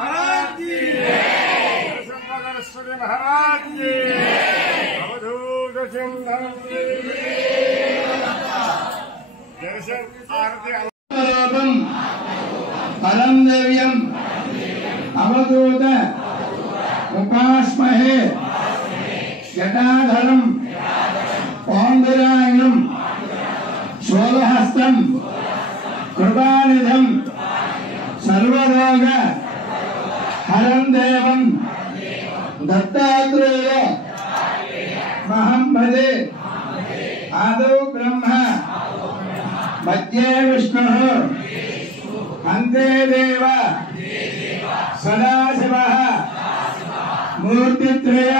महाराज की सरस्वती महाराज की अवधूत सिंधु दर्शन आरती परम देव्यम अवधूत उपास्महे जटाधरम पांडुरायणम शोलहस्तम कृपानिधम सर्वरोग हरं देवं दत्तात्रेय महं भजे आदौ ब्रह्म मध्ये विष्णुः अन्ते देव सदाशिवः मूर्तित्रय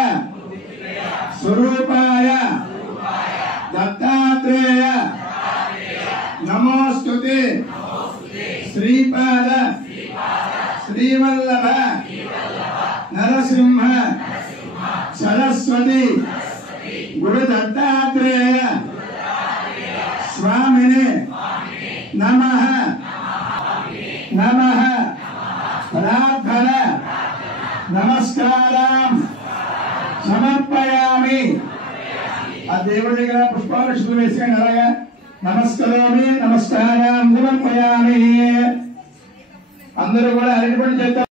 स्वरूपाय दत्तात्रेय नमोस्तुते श्रीपाद श्रीवल्लभ नरसिंह सरस्वती गुरु दत्तात्रेय स्वामिने नमः नमः प्रार्थना नमस्कारं समर्पयामि आ దేవుడి దగ్గర పుష్పాక్షులు వేసేయండి అలాగా నమస్కారామి నమస్కారం సమర్పయామి అందరూ కూడా అరటి పండు చేద్దాం